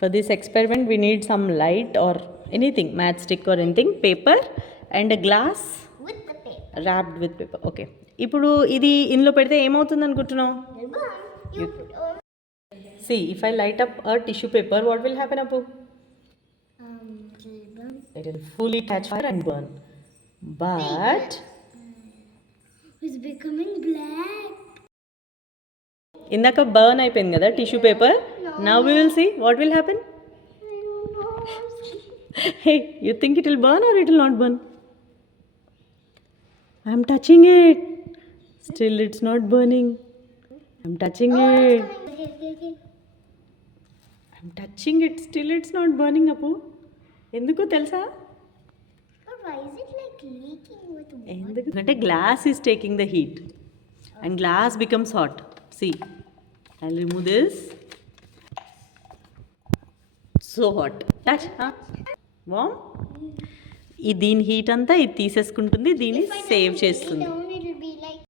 For this experiment, we need some light or anything, matchstick or anything, paper and a glass with the paper. wrapped with paper. Okay. ఇప్పుడు ఇది ఇందులో పెడితే ఏమవుతుంది అనుకుంటున్నావు? You put on. See, if I light up a tissue paper, what will happen, Apu? It will fully catch fire and burn. But It's becoming black. ఇందాక burn అయిపోయింది కదా tissue paper. Now we will see what will happen. Hey, you think it will burn or it will not burn? I'm touching it, still it's not burning. I'm touching it, I'm touching it, still it's not burning. అప్పు ఎందుకో తెలుసా? But why is it like leaking with water? ఎందుకంటే glass is taking the heat and glass becomes hot. See, I'll remove this. So hot. Touch, huh? Warm? ఈ దీని హీట్ అంతా ఇది తీసేసుకుంటుంది, దీన్ని సేవ్ చేస్తుంది.